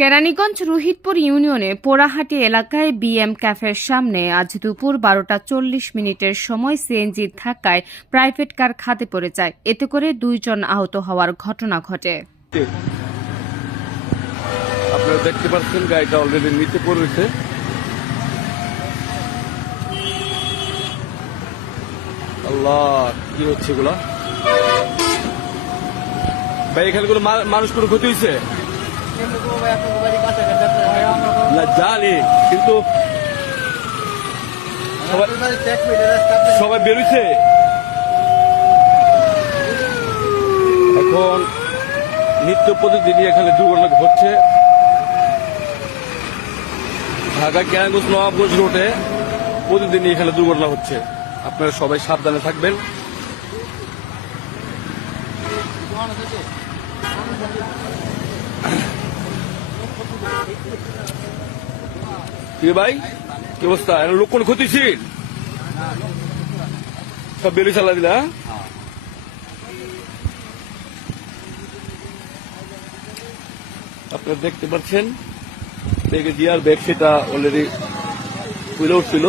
কেরানীগঞ্জ রোহিতপুর ইউনিয়নে পোড়াহাটি এলাকায় বিএম ক্যাফের সামনে আজ দুপুর বারোটা চল্লিশ মিনিটের সময় সিএনজির ধাক্কায় প্রাইভেট কার খাতে পড়ে যায়। এতে করে দুইজন আহত হওয়ার ঘটনা ঘটে। আপনারা দেখতে পাচ্ছেন গাড়িটা অলরেডি পড়েছে আল্লাহ, কি হচ্ছে ভাই, এখানে কোনো মানুষ কোনো ক্ষতি হয়েছে? না কিন্তু সবাই বেরোইছে। এখন নিত্য প্রতিদিনই এখানে দুর্ঘটনা ঘটছে। ঢাকা জ্ঞানগঞ্জ নবাবগঞ্জ রোডে প্রতিদিনই এখানে দুর্ঘটনা হচ্ছে। আপনারা সবাই সাবধানে থাকবেন। কি ভাই? কি অবস্থা? লোক কোন ক্ষতিশীল? সব বেরিয়ে চালা দিলা হ্যাঁ? আপনারা দেখতে পাচ্ছেন, দেখে জিয়ার ব্যাগ সেটা অলরেডি খুলে উঠছিল।